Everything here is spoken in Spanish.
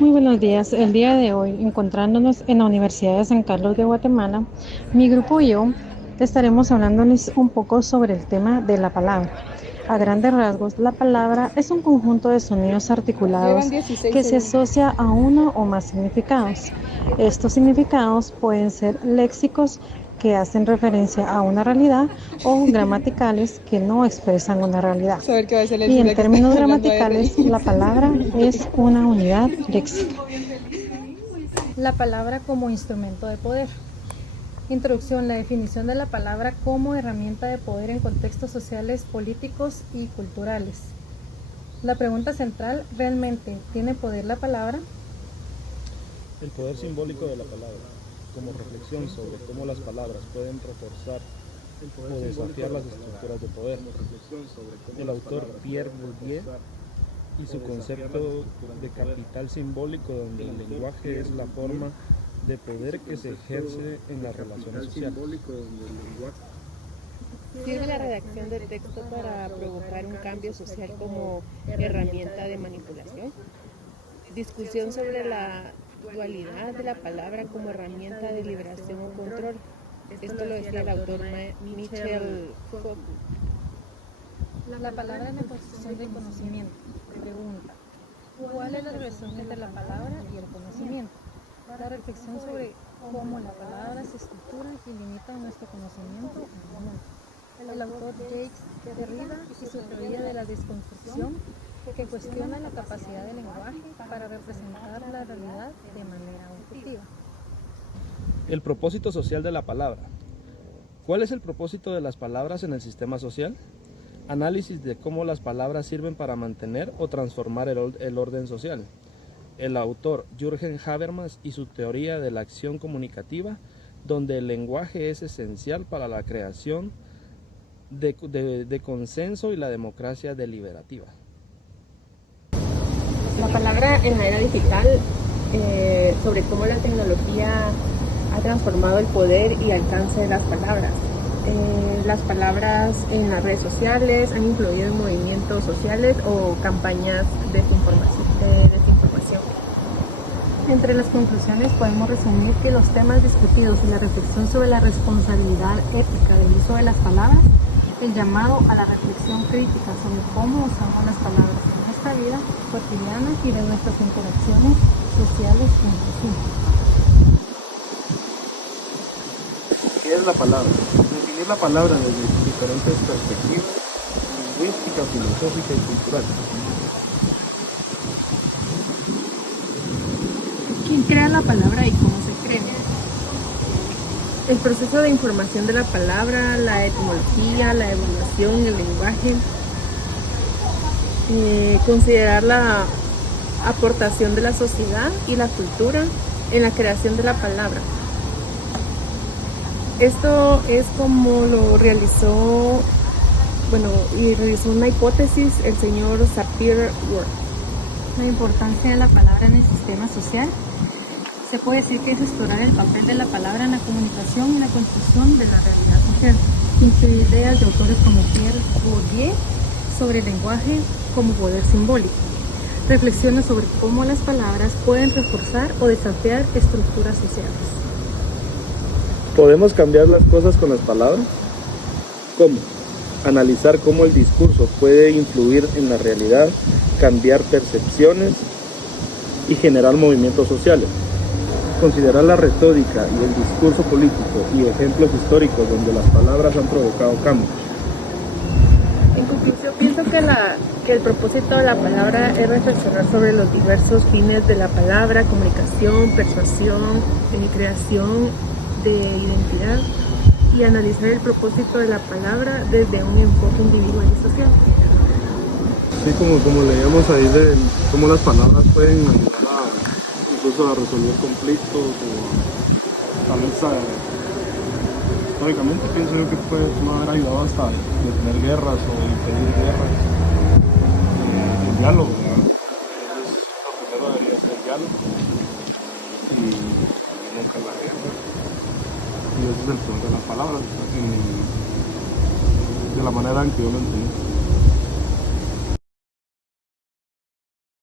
Muy buenos días. El día de hoy, encontrándonos en la Universidad de San Carlos de Guatemala, mi grupo y yo estaremos hablándoles un poco sobre el tema de la palabra. A grandes rasgos, la palabra es un conjunto de sonidos Llevan articulados 16 que se segundos. asocia a uno o más significados. Estos significados pueden ser léxicos, que hacen referencia a una realidad, o gramaticales, que no expresan una realidad. Saber qué va a ser el Y en Sila que está términos hablando a gramaticales, RI. la palabra es una unidad léxica. La palabra como instrumento de poder. Introducción. La definición de la palabra como herramienta de poder en contextos sociales, políticos y culturales. La pregunta central: ¿realmente tiene poder la palabra? El poder simbólico de la palabra, como reflexión sobre cómo las palabras pueden reforzar o desafiar las estructuras de poder. El autor Pierre Bourdieu y su concepto de capital simbólico, donde el lenguaje es la forma de poder que se ejerce en las relaciones sociales. Sirve la redacción de texto para provocar un cambio social como herramienta de manipulación. Discusión sobre la dualidad de la palabra como herramienta de liberación o control. Esto lo decía el autor Michel Foucault. La palabra en la construcción del conocimiento. Pregunta: ¿cuál es la relación entre la palabra y el conocimiento? La reflexión sobre cómo la palabra se estructura y limita nuestro conocimiento del mundo. El autor Jacques Derrida y su teoría de la desconstrucción, que cuestiona la capacidad del lenguaje para representar la realidad de manera objetiva. El propósito social de la palabra. ¿Cuál es el propósito de las palabras en el sistema social? Análisis de cómo las palabras sirven para mantener o transformar el orden social. El autor Jürgen Habermas y su teoría de la acción comunicativa, donde el lenguaje es esencial para la creación de consenso y la democracia deliberativa. La palabra en la era digital, sobre cómo la tecnología ha transformado el poder y alcance de las palabras. Las palabras en las redes sociales han influido en movimientos sociales o campañas de desinformación. Entre las conclusiones podemos resumir que los temas discutidos y la reflexión sobre la responsabilidad ética del uso de las palabras, el llamado a la reflexión crítica sobre cómo usamos las palabras en nuestra vida cotidiana y de nuestras interacciones sociales entre sí. ¿Qué es la palabra? Definir la palabra desde diferentes perspectivas, lingüística, filosófica y cultural. ¿Quién crea la palabra y cómo se crea? El proceso de información de la palabra, la etimología, la evaluación, el lenguaje. Considerar la aportación de la sociedad y la cultura en la creación de la palabra. Esto es como lo realizó una hipótesis el señor Sapir-Whorf. La importancia de la palabra en el sistema social. Se puede decir que es explorar el papel de la palabra en la comunicación y la construcción de la realidad social. Incluye ideas de autores como Pierre Bourdieu sobre el lenguaje como poder simbólico. Reflexiona sobre cómo las palabras pueden reforzar o desafiar estructuras sociales. ¿Podemos cambiar las cosas con las palabras? ¿Cómo? Analizar cómo el discurso puede influir en la realidad, cambiar percepciones y generar movimientos sociales. Considerar la retórica y el discurso político y ejemplos históricos donde las palabras han provocado cambios. En conclusión, pienso que el propósito de la palabra es reflexionar sobre los diversos fines de la palabra: comunicación, persuasión, creación de identidad, y analizar el propósito de la palabra desde un enfoque individual y social. Sí, como leíamos ahí de cómo las palabras pueden ayudar incluso a resolver conflictos o tal vez históricamente pienso yo que puede no haber ayudado hasta detener guerras o impedir guerras. El diálogo, ¿verdad? Entonces, lo primero debería ser el diálogo y nunca la guerra. Y ese es el poder de las palabras, de la manera en que yo lo entendí.